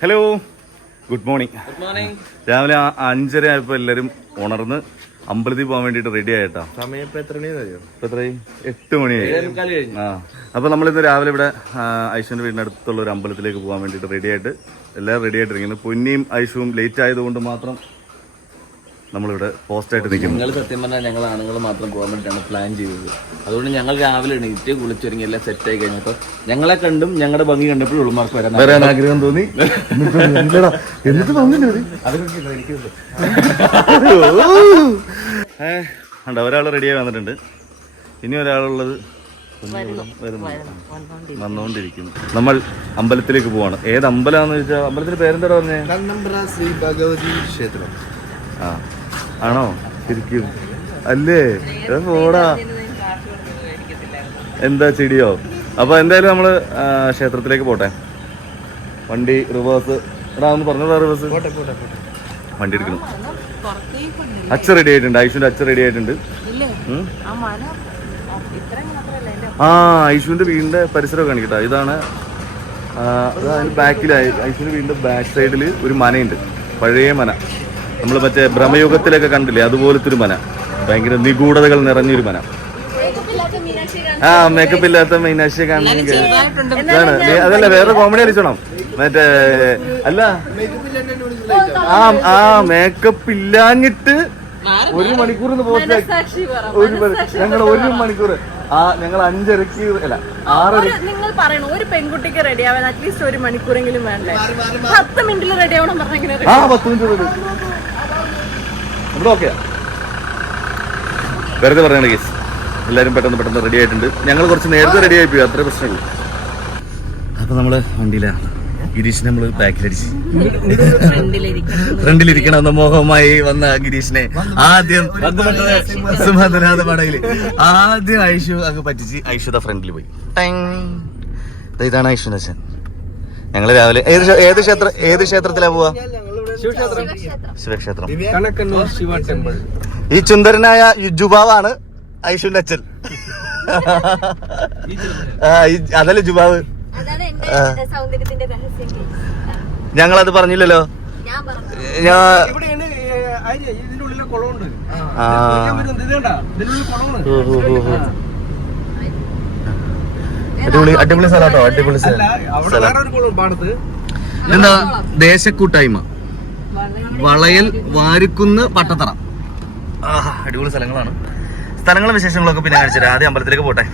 Hello good morning good morning രാവിലെ അഞ്ചര ആയപ്പോ എല്ലാരും ഉണർന്ന് അമ്പലത്തിൽ പോകാൻ വേണ്ടിട്ട് റെഡി ആയിട്ടാ. സമയം ഇപ്പൊ എത്ര എത്രയായി? എട്ട് മണിയായി ആ. അപ്പൊ നമ്മളിന്ന് രാവിലെ ഇവിടെ ഐശുവിന്റെ വീടിന്റെ അടുത്തുള്ള ഒരു അമ്പലത്തിലേക്ക് പോകാൻ വേണ്ടിട്ട് റെഡി ആയിട്ട് എല്ലാവരും റെഡി ആയിട്ടിരിക്കുന്നു. പൊന്നിയും ഐശുവും ലേറ്റ് ആയതുകൊണ്ട് മാത്രം നമ്മളിവിടെ പോസ്റ്റ് ആയിട്ട് നിൽക്കും നിങ്ങൾ സത്യം പറഞ്ഞാൽ ഞങ്ങൾ ആണുങ്ങൾ മാത്രം പോകാൻ വേണ്ടിയിട്ടാണ് പ്ലാൻ ചെയ്തത്. അതുകൊണ്ട് ഞങ്ങൾ രാവിലെ എണീറ്റ് കുളിച്ചൊരുങ്ങി എല്ലാം സെറ്റ് ആയി കഴിഞ്ഞപ്പോൾ ഞങ്ങളെ കണ്ടും ഞങ്ങളുടെ ഭംഗി കണ്ടപ്പോഴും ഉൾമാർക്ക് വരാൻ വരാൻ ആഗ്രഹം തോന്നി. എന്നിട്ട്? ഏ, ഉണ്ട് ഒരാൾ റെഡിയായി വന്നിട്ടുണ്ട്. ഇനി ഒരാളുള്ളത് വരുന്നു. വന്നുകൊണ്ടിരിക്കുന്നു നമ്മൾ അമ്പലത്തിലേക്ക് പോവാണ്. ഏത് അമ്പലാന്ന് വെച്ചാൽ അമ്പലത്തിന്റെ പേരെന്താ പറഞ്ഞേ? ശ്രീ ഭഗവതി ക്ഷേത്രം. ആ. ആണോ? ശരിക്കും. അല്ലേ? പോടാ. എന്താ ചെടിയോ? അപ്പൊ എന്തായാലും നമ്മൾ ക്ഷേത്രത്തിലേക്ക് പോട്ടെ. വണ്ടി റിവേഴ്സ് എടാ ഒന്ന് പറഞ്ഞോടാ റിവേഴ്സ് പോട്ടെ പോട്ടെ പോട്ടെ. വണ്ടി എടുക്കണം. അച്ഛ റെഡി ആയിട്ടുണ്ട്. ഐശുവിന്റെ അച്ഛ റെഡി ആയിട്ടുണ്ട്. ആ ഐശുവിന്റെ വീടിന്റെ പരിസരം കാണിക്കട്ടെ ഇതാണ് ആ, ബാക്കിലായി ഐശുവിന്റെ വീടിന്റെ ബാക്ക് സൈഡിൽ ഒരു മനയുണ്ട്. പഴയ മന. നമ്മൾ മറ്റേ ഭ്രമയുഗത്തിലൊക്കെ കണ്ടില്ലേ? അതുപോലത്തെ ഒരു മന ഭയങ്കര നിഗൂഢതകൾ നിറഞ്ഞൊരു മന. ആ മേക്കപ്പ് ഇല്ലാത്ത മീനാക്ഷിയെ. നീ- അതല്ല വേറെ കോമഡി അടിച്ചോണം മറ്റേ അല്ല. ആ ആ മേക്കപ്പ് ഇല്ലാഞ്ഞിട്ട് ഒരു മണിക്കൂർ ഒരു ഞങ്ങൾ ഒരു മണിക്കൂർ. ആ ഞങ്ങൾ അഞ്ചരക്ക് അല്ല ആറര നിങ്ങൾ പറയണം ഒരു പെൺകുട്ടിക്ക് റെഡി ആവാൻ അറ്റ്ലീസ്റ്റ് ഒരു മണിക്കൂറെങ്കിലും വേണ്ടേ? പത്ത് മിനിറ്റിൽ റെഡി ആവണം പറഞ്ഞെങ്ങനെ ആ പത്ത് മിനിറ്റ് ഇവിടെ ഓക്കെ വെറുതെ പറയണ കേസ് എല്ലാവരും പെട്ടെന്ന് പെട്ടെന്ന് റെഡി ആയിട്ടുണ്ട്. ഞങ്ങൾ കുറച്ച് നേരത്തെ റെഡി ആയി പോയി അത്രേ പ്രശ്നമുള്ളൂ. അപ്പൊ നമ്മൾ വണ്ടിയിലാണ് ഗിരീഷിനെ നമ്മൾ ബാക്കിലടിച്ച് ഫ്രണ്ടിലിരിക്കണം എന്ന മോഹമായി വന്ന ഗിരീഷിനെ ആദ്യം സുമധനാഥ പടയിൽ ആദ്യം ഐഷു അങ്ങ് പറ്റിച്ച് ഐഷുദ ഫ്രണ്ടിൽ പോയി. ഇതാണ് അച്ഛൻ. ഞങ്ങൾ രാവിലെ ഏത് ഏത് ക്ഷേത്ര ഏത് ക്ഷേത്രത്തിലാ പോവാ? ശിവക്ഷേത്രം? കണക്കന്നൂർ ശിവ ടെമ്പിൾ. ഈ ചുന്ദരനായ ജുബാവാണ് ഐഷുന്റെ അച്ഛൻ. അതല്ലേ ജുബാവ്? ഞങ്ങളത് പറഞ്ഞില്ലല്ലോ. ഞാൻ. അടിപൊളി അടിപൊളി കേട്ടോ അടിപൊളി സ്ഥലം. എന്താ ദേശക്കൂട്ടായ്മ. വളയൽ വാരിക്കുന്ന് പട്ടത്തറ ആഹാ അടിപൊളി സ്ഥലങ്ങളാണ്. സ്ഥലങ്ങളും വിശേഷങ്ങളൊക്കെ പിന്നെ കാണിച്ചു ആദ്യം അമ്പലത്തിലേക്ക് പോട്ടെ.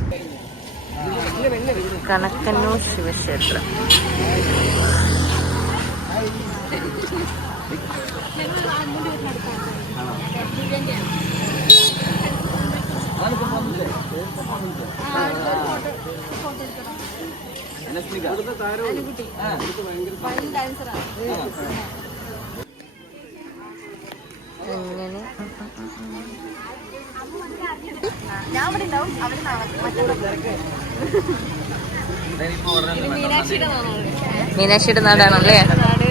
കണക്കന്നൂർ ശിവക്ഷേത്രം. ഞാൻ അവിടെ ഉണ്ടാവും അവിടെ മീനാക്ഷിയുടെ നാടാണ് മീനാക്ഷിയുടെ നാടാണല്ലേ? നാട്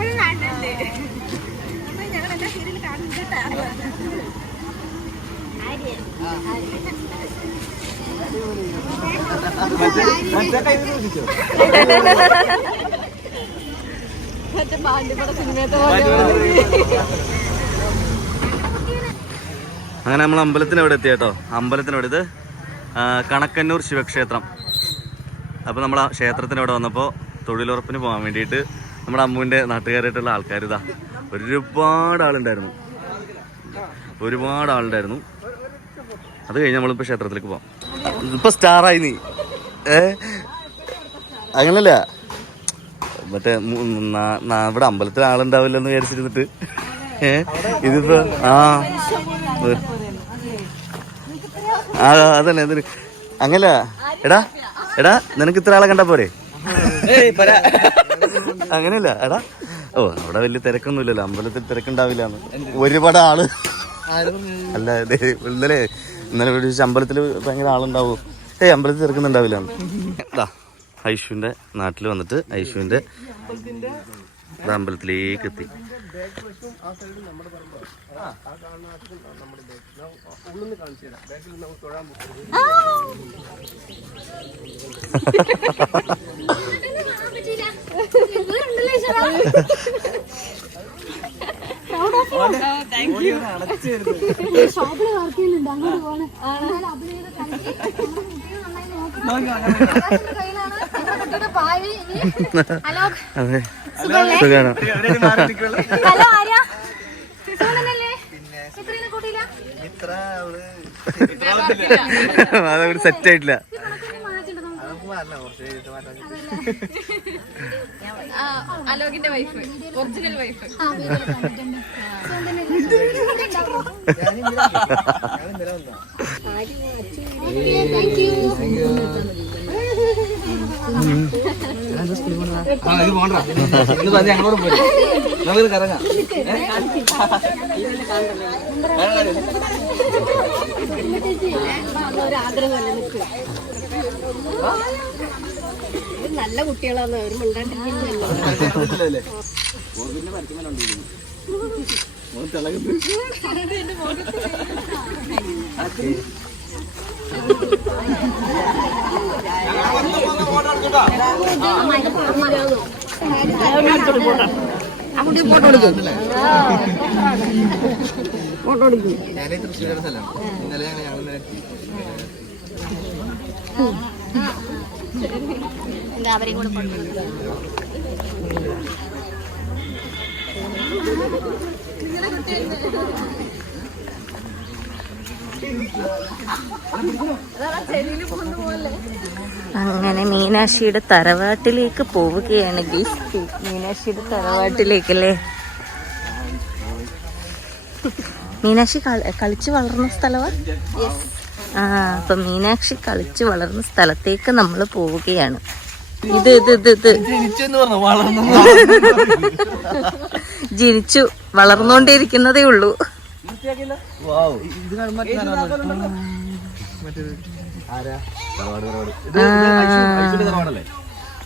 നാട്ടുകാര് കാണുന്നുണ്ട് മറ്റേ പാണ്ടിപ്പട സിനിമയത്തെ അങ്ങനെ നമ്മൾ അമ്പലത്തിന് എത്തി കേട്ടോ അമ്പലത്തിന് ഇവിടെ ഇത് കണക്കന്നൂർ ശിവക്ഷേത്രം. അപ്പോൾ നമ്മൾ ആ ക്ഷേത്രത്തിന് ഇവിടെ വന്നപ്പോൾ തൊഴിലുറപ്പിന് പോകാൻ വേണ്ടിയിട്ട് നമ്മുടെ അമ്മുവിന്റെ നാട്ടുകാരായിട്ടുള്ള ആൾക്കാർ ഇതാ. ഒരുപാട് ആളുണ്ടായിരുന്നു. ഒരുപാട് ആളുണ്ടായിരുന്നു. അത് കഴിഞ്ഞ് നമ്മളിപ്പോൾ ക്ഷേത്രത്തിലേക്ക് പോവാം. ഇപ്പൊ സ്റ്റാറായി നീ. ഏ? അങ്ങനല്ല. മറ്റേ ഇവിടെ അമ്പലത്തിൽ ആളുണ്ടാവില്ലെന്ന് വിചാരിച്ചിരുന്നിട്ട്. ഏ? ഇതിപ്പോ. ആ. അതന്നെ എന്തൊരു അങ്ങല്ല എടാ എടാ നിനക്ക് ഇത്ര ആളെ കണ്ടാ പോരെ. അങ്ങനെയല്ല. എടാ ഓ അവിടെ വലിയ തിരക്കൊന്നുമില്ലല്ലോ. അമ്പലത്തിൽ തിരക്കുണ്ടാവില്ല. ഒരുപാട് ആൾ. അല്ല ഇന്നലെ ഇന്നലെ വിളിച്ച് അമ്പലത്തിൽ ഭയങ്കര ആളുണ്ടാവും. ഏയ് അമ്പലത്തിൽ തിരക്കുന്നുണ്ടാവില്ല. ഇതാ ഐഷുവിന്റെ നാട്ടിൽ വന്നിട്ട് ഐഷുവിന്റെ ഇത് അമ്പലത്തിലേക്ക് എത്തി. ഉള്ളിന്ന് വർക്ക് ചെയ്യുന്നുണ്ട് അങ്ങോട്ട് പോണ്. ഹലോ? സുഖാണ് ആര്യ സെറ്റ് ആയിട്ടില്ല അലോകിന്റെ വൈഫ് ഒറിജിനൽ വൈഫ് ഞങ്ങളോട് പോയി നമുക്ക് കറങ്ങാം ഒരാഗ്രഹമല്ല നിൽക്കുക നല്ല കുട്ടികളാണ് അവർ മിണ്ടാണ്ടിരിക്കുന്നില്ല അല്ലേ ഓർക്കിന്റെ ഫോട്ടോ തിളകുന്നു ഞാനേ തൃശ്ശൂരുടെ സ്ഥലമാണ്. ഇന്നലെ ഞങ്ങൾ. എന്താ അവരെയും കൂടെ അങ്ങനെ മീനാക്ഷിയുടെ തറവാട്ടിലേക്ക് പോവുകയാണ് ഗീസ്. മീനാക്ഷിയുടെ തറവാട്ടിലേക്കല്ലേ? മീനാക്ഷി കളിച്ചു കളിച്ച് വളർന്ന സ്ഥലവാ? ആ അപ്പൊ മീനാക്ഷി കളിച്ചു വളർന്ന സ്ഥലത്തേക്ക് നമ്മൾ പോവുകയാണ്. ഇത് ഇത് ഇത് ഇത്. ജനിച്ചെന്ന് പറഞ്ഞു വളർന്നു. ജനിച്ചു വളർന്നുകൊണ്ടിരിക്കുന്നതേ ഉള്ളൂ.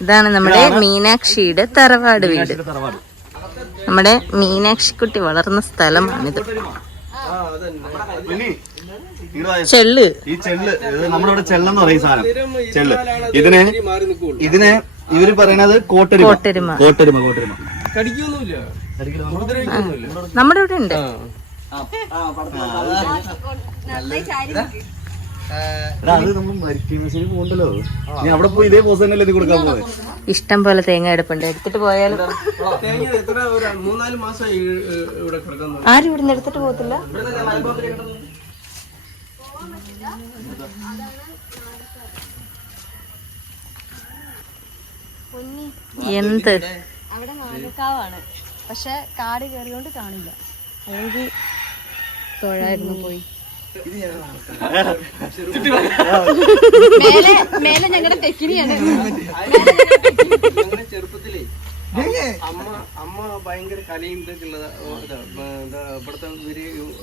ഇതാണ് നമ്മുടെ മീനാക്ഷിയുടെ തറവാട് വീട്. നമ്മുടെ മീനാക്ഷിക്കുട്ടി വളർന്ന സ്ഥലമാണിത്. ചെള്ള്. ഈ ചെള്ള് ഇത് നമ്മുടെ ഇവിടെ ചെള്ളെന്ന് പറയും ഈ സാധനം. ചെള്ള്. ഇതിനെ ഇതിന് ഇവർ പറയണത് കോട്ടരുമ. കോട്ടരുമ. കോട്ടരുമ കോട്ടരുമ. നമ്മുടെ ഇവിടെ ഉണ്ട്. എടാ, അത് നമ്മൾ മരിക്കുന്ന ശരി പോകണ്ടല്ലോ. അവിടെ പോയി ഇതേ പോസ് തന്നെയല്ലേ ഇത് കൊടുക്കാൻ പോകുന്നത് ഇഷ്ടം പോലെ തേങ്ങ എടുപ്പുണ്ട് എടുത്തിട്ട് പോയാലും ആരും ഇവിടുന്ന് എടുത്തിട്ട് പോകത്തില്ല. എന്ത്? അവിടെ മാനക്കാവാണ്. പക്ഷെ കാട് കയറിയോണ്ട് കാണില്ല. അല്ലെങ്കിൽ തൊഴായിരുന്നു പോയി. മേലെ മേലെ ഞങ്ങളുടെ തെക്കിനിയാണ് ഞങ്ങളുടെ ചെറുപ്പത്തിലേ അമ്മ അമ്മ ഭയങ്കര കലയും ഇതൊക്കെ ഉള്ളത് ഇതാ, മ, ഇവിടുത്തെ ഇവർ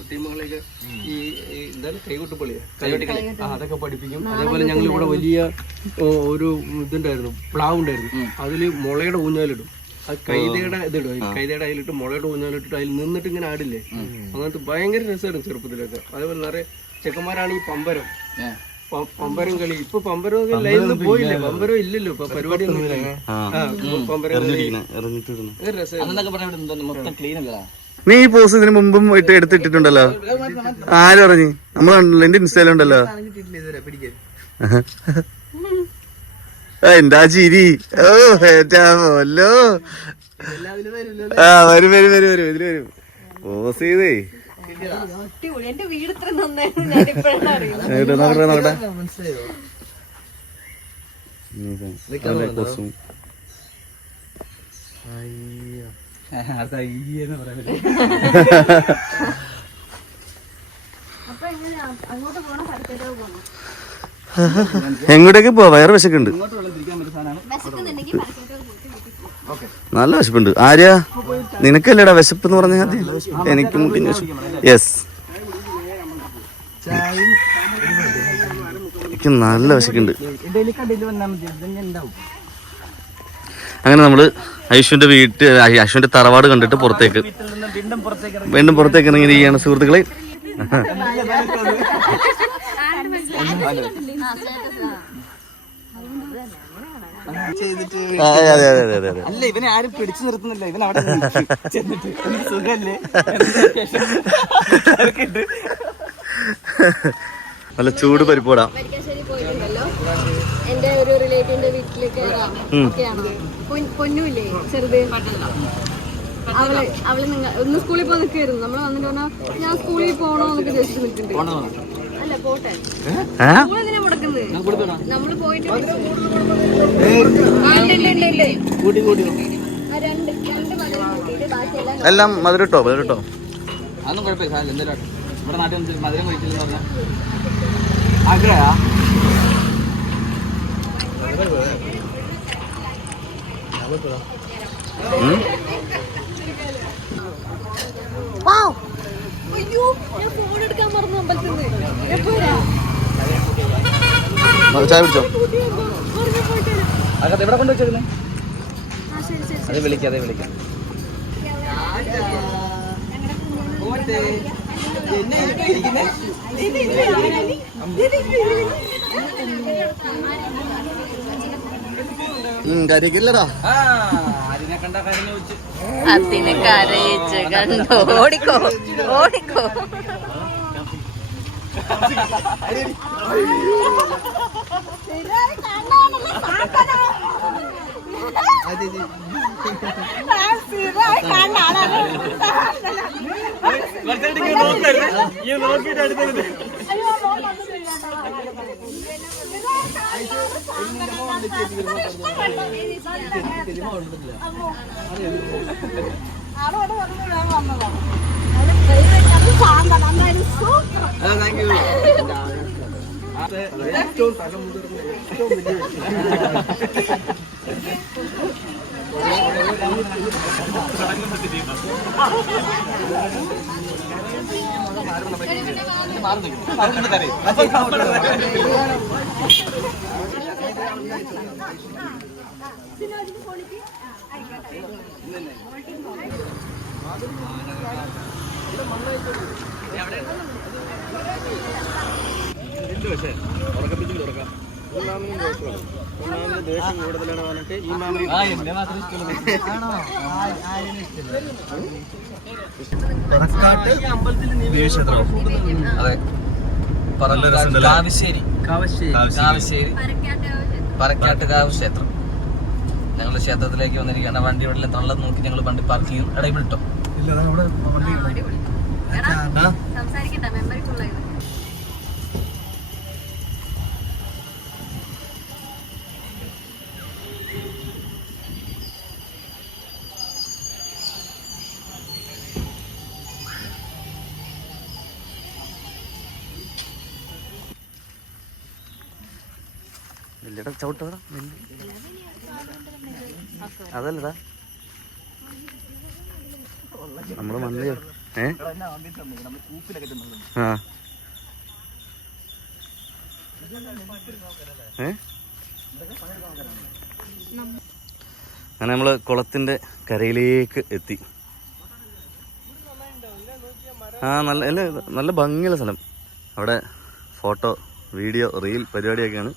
ടീമുകളിൽ ഈ എന്താണ് കൈകൊട്ടുപള്ളിയാ കൈകൊട്ടിക്കളി ആ അതൊക്കെ പഠിപ്പിക്കും. അതേപോലെ ഞങ്ങൾ ഇവിടെ വലിയ ഒരു ഇതുണ്ടായിരുന്നു പ്ലാവ് ഉണ്ടായിരുന്നു. അതിൽ മുളയുടെ ഊഞ്ഞാലിടും. അത് കൈതയുടെ ഇതിടും കൈതയുടെ അതിലിട്ട് മുളയുടെ ഊഞ്ഞാലിട്ടിട്ട് അതിൽ നിന്നിട്ട് ഇങ്ങനെ ആടില്ലേ? അങ്ങനത്തെ ഭയങ്കര രസമായിരുന്നു ചെറുപ്പത്തിലൊക്കെ. അതേപോലെ നിറയെ ചെക്കന്മാരാണ് ഈ പമ്പരം. പമ്പരം കളി. ഇപ്പൊ പമ്പരം ലൈനിൽ പോയില്ലേ? പമ്പരം ഇല്ലല്ലോ. ഇപ്പൊ പരിപാടി നീ ഈ പോസ് ഇതിന് മുമ്പും ഇട്ട് എടുത്തിട്ടിട്ടുണ്ടല്ലോ. ആരും പറഞ്ഞു? നമ്മൾ കണ്ടല്ലോ? എന്റെ ഇൻസ്റ്റയിലുണ്ടല്ലോ എന്താ ചിരി? ഓ ഏറ്റാ പോലോ ആ വരും വരും വരും വരും. ഇതിൽ വരും. പോസ് ചെയ്തേ. എന്റെ വീട് ഇത്ര നന്നായിരുന്നു ഞാൻ ഇപ്പോഴാണ് അറിയുന്നത് നോക്കട്ടെ നോക്കട്ടെ അതെ, എങ്ങോട്ടേക്ക് പോവാ? വയറ് വിശക്കുണ്ട് നല്ല വിശപ്പുണ്ട്. ആര്യ? നിനക്കല്ലേടാ വിശപ്പ് എന്ന് പറഞ്ഞാൽ എനിക്കും പിന്നെ യെസ് എനിക്ക് നല്ല വിശക്കുണ്ട് അങ്ങനെ നമ്മൾ ഐശുവിന്റെ വീട്ട് ഐശുവിന്റെ തറവാട് കണ്ടിട്ട് പുറത്തേക്ക് വീണ്ടും പുറത്തേക്ക് ഇറങ്ങിയിരിക്കുകയാണ് സുഹൃത്തുക്കളെ ആ, അതെ അതെ അതെ അതെ അതെ അല്ല ഇവനെ ആരും പിടിച്ചു നിർത്തുന്നില്ല. ഇവൻ അവിടെ ചെന്നിട്ട് സുഖല്ലേ? നല്ല ചൂട് പരിപ്പോടാ എന്റെ ഒരു റിലേറ്റീവിന്റെ വീട്ടിൽ കയറാം പൊന്നുമില്ലേ? ചെറുത്. അവൾ അവൾ നിങ്ങൾ ഒന്ന് സ്കൂളിൽ പോയി നിൽക്കായിരുന്നു നമ്മൾ വന്നിട്ട് പറഞ്ഞാൽ ഞാൻ സ്കൂളിൽ പോകണോന്നൊക്കെ എന്നൊക്കെ ജസ്റ്റ് നിൽക്കുന്നുണ്ട് എല്ലാം മധുരട്ടോ മധുരട്ടോ? അതൊന്നും കുഴപ്പമില്ല എന്തായാലും ഇവിടെ നാട്ടിൽ വന്നിട്ട് മധുരം പറഞ്ഞാൽ ആഗ്രഹ ഫോൺ ചായ പിടിച്ചോ. അകത്ത് എവിടെ കൊണ്ട് വെച്ചേക്കുന്നേ? ആ ശരി ശരി അത് വിളിക്കാം അതെ വിളിക്കാം. കരിക്കില്ലടാ ആ അതിനെ കണ്ട നോക്കിട്ട് അടുത്തത് ആളോട് പറഞ്ഞു ഞാൻ വന്നതാണ് സാമ്പാർ എന്തായാലും സൂപ്പർ ഏറ്റവും തലമുതിർന്ന ഏറ്റവും വലിയ മാതൃ എന്നെ മാത്രം ഇഷ്ടമുള്ളത് അതെ കാവശ്ശേരി. കാവശ്ശേരി. പറക്കാട്ടുകാവ് ക്ഷേത്രം ഞങ്ങളുടെ ക്ഷേത്രത്തിലേക്ക് വന്നിരിക്കുകയാണ്. വണ്ടി ഇവിടെ തള്ളത് നോക്കി ഞങ്ങൾ വണ്ടി പാർക്ക് ചെയ്യും. ഇടയിൽ വിട്ടോ സംസാരിക്കണ്ട. മെമ്മറി ചവിട്ടടാ ഏ ആ ഏ അങ്ങനെ നമ്മൾ കുളത്തിന്റെ കരയിലേക്ക് എത്തി. ആ നല്ല അല്ല നല്ല ഭംഗിയുള്ള സ്ഥലം. അവിടെ ഫോട്ടോ വീഡിയോ റീൽ പരിപാടിയൊക്കെയാണ്.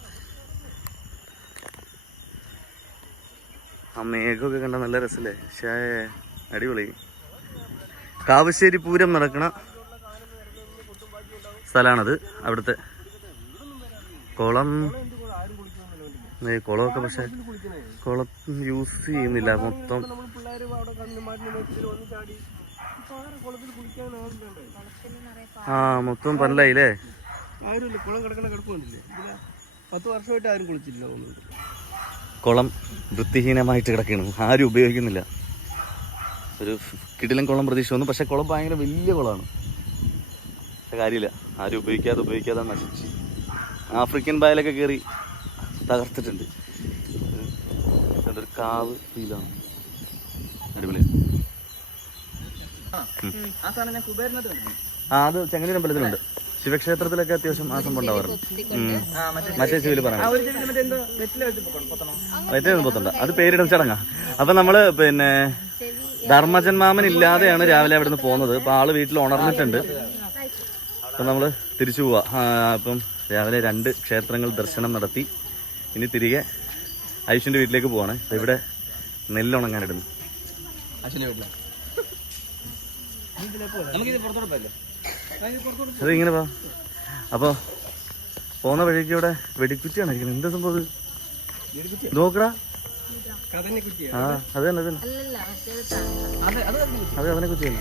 ആ മേഘമൊക്കെ കണ്ട നല്ല രസല്ലേ? പക്ഷേ അടിപൊളി. കാവശ്ശേരി പൂരം നടക്കണ സ്ഥലമാണത് അവിടുത്തെ കുളം. കുളമൊക്കെ പക്ഷെ കുളം യൂസ് ചെയ്യുന്നില്ല മൊത്തം. ആ മൊത്തം പല്ലായില്ലേ? ആരുമില്ല. കുളം കിടക്കണ കിടക്കുന്നില്ലേ പത്ത് വർഷമായിട്ട് ആരും കുളിച്ചില്ല കുളം വൃത്തിഹീനമായിട്ട് കിടക്കണം ആരും ഉപയോഗിക്കുന്നില്ല. ഒരു കിടിലൻ കുളം പ്രതീക്ഷ വന്നു. പക്ഷെ കുളം ഭയങ്കര വലിയ കുളമാണ്. പക്ഷെ കാര്യമില്ല. ആരും ഉപയോഗിക്കാതെ ഉപയോഗിക്കാതെ നശിച്ച്. ആഫ്രിക്കൻ പായലൊക്കെ കയറി തകർത്തിട്ടുണ്ട്. ഒരു- കാവ് ഫീലാണ്. അടിപൊളി. ആ അത് ചെങ്ങന്നൂർ അമ്പലത്തിലുണ്ട്. ശിവക്ഷേത്രത്തിലൊക്കെ അത്യാവശ്യം ആ സംഭവം ഉണ്ടാവാറുണ്ട്. മറ്റേ ശിവൽ പറയാം മറ്റേ പൊത്തണ്ട അത് പേരിടും ചടങ്ങാ. അപ്പൊ നമ്മൾ പിന്നെ ധർമ്മജൻ മാമൻ ഇല്ലാതെയാണ് രാവിലെ അവിടെ നിന്ന് പോകുന്നത്. അപ്പൊ ആൾ വീട്ടിൽ ഉണർന്നിട്ടുണ്ട്. അപ്പൊ നമ്മൾ തിരിച്ചു പോവാ. അപ്പം രാവിലെ രണ്ട് ക്ഷേത്രങ്ങൾ ദർശനം നടത്തി. ഇനി തിരികെ ഐഷുവിന്റെ വീട്ടിലേക്ക് പോവാണ്. ഇവിടെ നെല്ലുണങ്ങാനിടുന്നു. അത് ഇങ്ങനെ പോ അപ്പൊ പോകുന്ന വഴിക്ക് ഇവിടെ വെടിക്കുറ്റിയാണ് ഇരിക്കുന്നത്. എന്താ സംഭവം? നോക്കടാ. ആ അത് തന്നെ അത് തന്നെ. അത് അവനെ കുറ്റിയല്ല